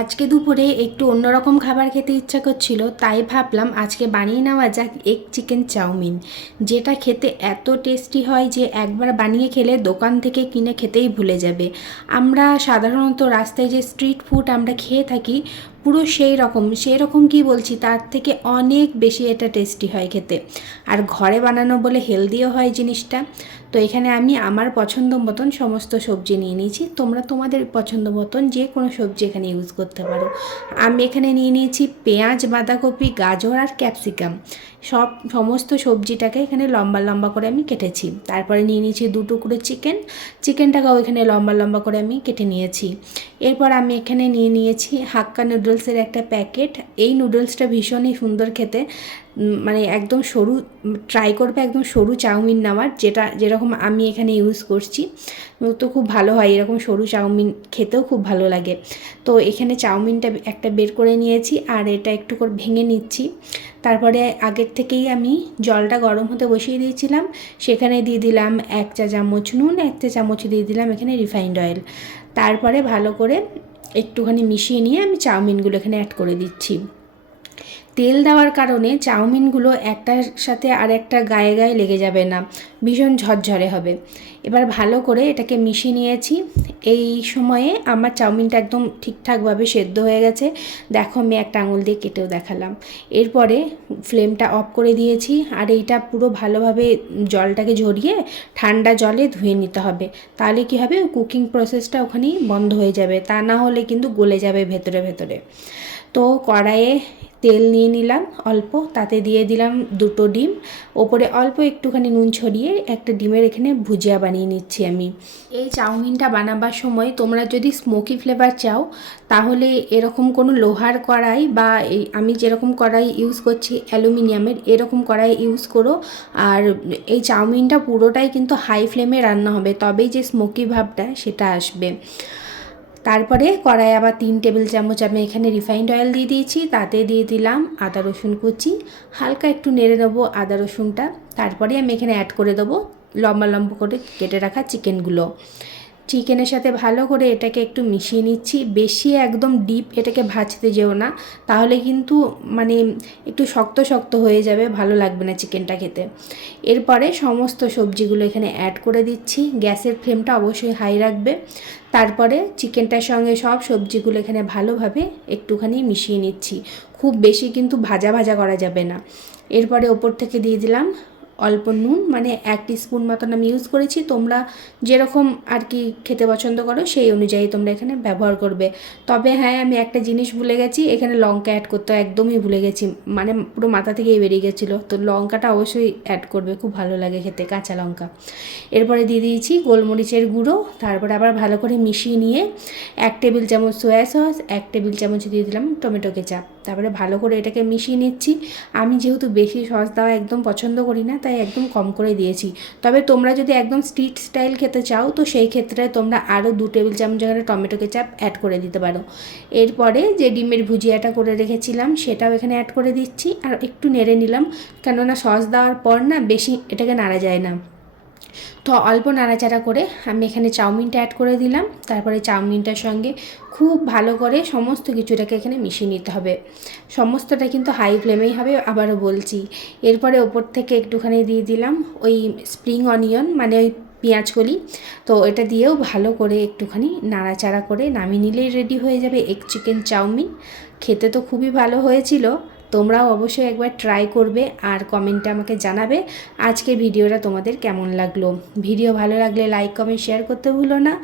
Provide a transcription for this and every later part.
আজকে দুপুরে একটু অন্যরকম খাবার খেতে ইচ্ছা করছিল, তাই ভাবলাম আজকে বানিয়ে নেওয়া যাক এগ চিকেন চাউমিন, যেটা খেতে এত টেস্টি হয় যে একবার বানিয়ে খেলে দোকান থেকে কিনে খেতেই ভুলে যাবে। আমরা সাধারণত রাস্তায় যে স্ট্রিট ফুড আমরা খেয়ে থাকি, পুরো সেই রকম কি বলছি, তার থেকে অনেক বেশি এটা টেস্টি হয় খেতে। আর ঘরে বানানো বলে হেলদিও হয় জিনিসটা। তো এখানে আমি আমার পছন্দ মতন সমস্ত সবজি নিয়ে নিয়েছি, তোমরা তোমাদের পছন্দ মতন যে কোনো সবজি এখানে ইউজ করতে পারো। আমি এখানে নিয়ে নিয়েছি পেঁয়াজ, বাঁধাকপি, গাজর আর ক্যাপসিকাম। সমস্ত সবজিটাকে এখানে লম্বা লম্বা করে আমি কেটেছি। তারপরে নিয়ে নিয়েছি 2 টুকরো চিকেনটাকেও এখানে লম্বা লম্বা করে আমি কেটে নিয়েছি। এরপর আমি এখানে নিয়ে নিয়েছি হাক্কা নুডলসের একটা প্যাকেট। এই নুডলসটা ভীষণই সুন্দর খেতে, মানে একদম সরু, ট্রাই করবে একদম সরু চাউমিন নেওয়ার, যেরকম আমি এখানে ইউজ করছি। তো খুব ভালো হয়, এরকম সরু চাউমিন খেতেও খুব ভালো লাগে। তো এখানে চাউমিনটা একটা বের করে নিয়েছি আর এটা একটু করে ভেঙে নিচ্ছি। তারপরে আগের থেকেই আমি জলটা গরম হতে বসিয়ে দিয়েছিলাম, সেখানে দিয়ে দিলাম 1 চা চামচ নুন, 1 চা চামচ দিয়ে দিলাম এখানে রিফাইন্ড অয়েল। তারপরে ভালো করে একটুখানি মিশিয়ে নিয়ে আমি চাউমিনগুলো এখানে অ্যাড করে দিচ্ছি। তেল দেওয়ার কারণে চাউমিনগুলো একটার সাথে আর একটা গায়ে গায়ে লেগে যাবে না, ভীষণ ঝরঝরে হবে। এবার ভালো করে এটাকে মিশিয়ে নিয়েছি। এই সময়ে আমার চাউমিনটা একদম ঠিকঠাকভাবে সেদ্ধ হয়ে গেছে। দেখো, আমি একটা আঙুল দিয়ে কেটেও দেখালাম। এরপরে ফ্লেমটা অফ করে দিয়েছি আর এইটা পুরো ভালোভাবে জলটাকে ঝরিয়ে ঠান্ডা জলে ধুয়ে নিতে হবে। তাহলে কি হবে, কুকিং প্রসেসটা ওখানেই বন্ধ হয়ে যাবে, তা না হলে কিন্তু গলে যাবে ভেতরে ভেতরে। তো কড়াইয়ে তেল নিয়ে নিলাম অল্প, তাতে দিয়ে দিলাম 2টো ডিম, ওপরে অল্প একটুখানি নুন ছড়িয়ে একটা ডিমের এখানে ভুজিয়া বানিয়ে নিচ্ছি আমি। এই চাউমিনটা বানাবার সময় তোমরা যদি স্মোকি ফ্লেভার চাও, তাহলে এরকম কোনো লোহার কড়াই বা আমি যেরকম কড়াই ইউজ করছি অ্যালুমিনিয়ামের, এরকম কড়াই ইউজ করো। আর এই চাউমিনটা পুরোটাই কিন্তু হাই ফ্লেমে রান্না হবে, তবেই যে স্মোকি ভাবটা সেটা আসবে। তারপরে কড়াই আবার 3 টেবিল চামচ আমি এখানে রিফাইন্ড অয়েল দিয়ে দিয়েছি, তাতে দিয়ে দিলাম আদা রসুন কুচি, হালকা একটু নেড়ে নেবো আদা রসুনটা। তারপরে আমি এখানে অ্যাড করে দেবো লম্বা লম্বা করে কেটে রাখা চিকেনগুলো। চিকেনের সাথে ভালো করে এটাকে একটু মিশিয়ে নিচ্ছি। বেশি একদম ডিপ এটাকে ভাজতে যেও না, তাহলে কিন্তু মানে একটু শক্ত শক্ত হয়ে যাবে, ভালো লাগবে না চিকেনটা খেতে। এরপরে সমস্ত সবজিগুলো এখানে অ্যাড করে দিচ্ছি, গ্যাসের ফ্লেমটা অবশ্যই হাই রাখবে। তারপরে চিকেনটার সঙ্গে সব সবজিগুলো এখানে ভালোভাবে একটুখানি মিশিয়ে নিচ্ছি, খুব বেশি কিন্তু ভাজা ভাজা করা যাবে না। এরপরে ওপর থেকে দিয়ে দিলাম অল্প নুন, মানে 1 টিস্পুন মতন আমি ইউজ করেছি, তোমরা যেরকম আর কি খেতে পছন্দ করো সেই অনুযায়ী তোমরা এখানে ব্যবহার করবে। তবে হ্যাঁ, আমি একটা জিনিস ভুলে গেছি, এখানে লঙ্কা অ্যাড করতে একদমই ভুলে গেছি, মানে পুরো মাথা থেকেই বেরিয়ে গেছিলো। তো লঙ্কাটা অবশ্যই অ্যাড করবে, খুব ভালো লাগে খেতে কাঁচা লঙ্কা। এরপরে দিয়ে দিয়েছি গোলমরিচের গুঁড়ো। তারপরে আবার ভালো করে মিশিয়ে নিয়ে 1 টেবিল চামচ সয়া সস, 1 টেবিল চামচ দিয়ে দিলাম টমেটো কেচাপ। তারপরে ভালো করে এটাকে মিশিয়ে নিচ্ছি। আমি যেহেতু বেশি সস দেওয়া একদম পছন্দ করি না, তাই একদম কম করে দিয়েছি। তবে তোমরা যদি একদম স্ট্রিট স্টাইল খেতে চাও, তো সেই ক্ষেত্রে তোমরা আরও 2 টেবিল চামচ এখানে টমেটো কেচাপ অ্যাড করে দিতে পারো। এরপরে যে ডিমের ভুজিয়াটা করে রেখেছিলাম সেটাও এখানে অ্যাড করে দিচ্ছি আর একটু নেড়ে নিলাম, কেননা সস দেওয়ার পর না বেশি এটাকে নাড়া যায় না। তো অল্প নাড়াচাড়া করে আমি এখানে চাউমিনটা অ্যাড করে দিলাম। তারপরে চাউমিনটার সঙ্গে খুব ভালো করে সমস্ত কিছুটাকে এখানে মিশিয়ে নিতে হবে। সমস্তটা কিন্তু হাই ফ্লেমেই হবে, আবারও বলছি। এরপরে ওপর থেকে একটুখানি দিয়ে দিলাম ওই স্প্রিং অনিয়ন, মানে ওই পেঁয়াজকলি। তো এটা দিয়েও ভালো করে একটুখানি নাড়াচাড়া করে নামিয়ে নিলেই রেডি হয়ে যাবে এগ চিকেন চাউমিন। খেতে তো খুবই ভালো হয়েছিল, তোমরাও অবশ্যই একবার ট্রাই করবে আর কমেন্টে আমাকে জানাবে আজকের ভিডিওটা তোমাদের কেমন লাগলো। ভিডিও ভালো লাগলে লাইক কমেন্ট শেয়ার করতে ভুলো না।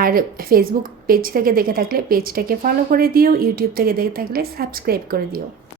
আর ফেসবুক পেজ থেকে দেখে থাকলে পেজটাকে ফলো করে দিও, ইউটিউব থেকে দেখে থাকলে সাবস্ক্রাইব করে দিও।